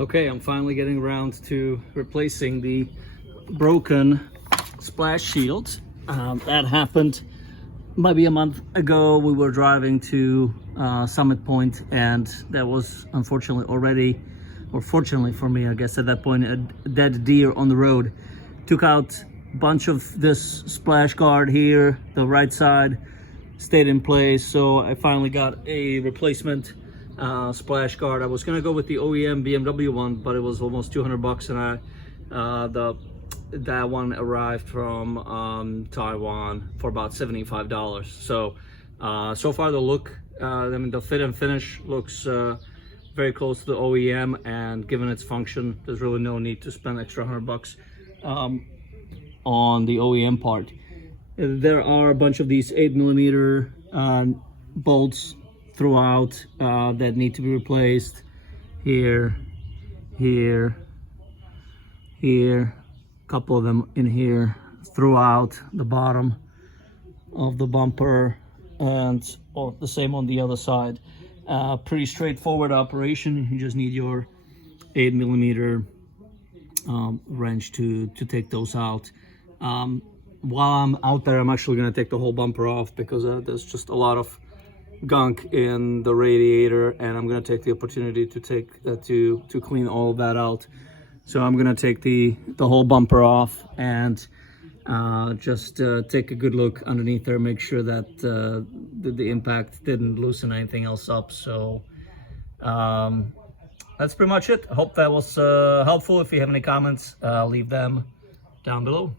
Okay, I'm finally getting around to replacing the broken splash shield. That happened maybe a month ago. We were driving to Summit Point, and that was unfortunately already, or fortunately for me, I guess at that point, a dead deer on the road. Took out a bunch of this splash guard here, the right side stayed in place, so I finally got a replacement splash guard. I was gonna go with the OEM BMW one, but it was almost 200 bucks, and that one arrived from Taiwan for about $75. So so far the look, I mean, the fit and finish looks very close to the OEM, and given its function, there's really no need to spend extra 100 bucks on the OEM part. There are a bunch of these 8mm bolts throughout that need to be replaced. Here, a couple of them in here throughout the bottom of the bumper, and the same on the other side. Pretty straightforward operation. You just need your 8mm wrench to take those out. While I'm out there, I'm actually going to take the whole bumper off because there's just a lot of gunk in the radiator, and I'm going to take the opportunity to to clean all of that out. So I'm going to take the whole bumper off and just take a good look underneath there, make sure that the impact didn't loosen anything else up. So that's pretty much it. I hope that was helpful. If you have any comments, leave them down below.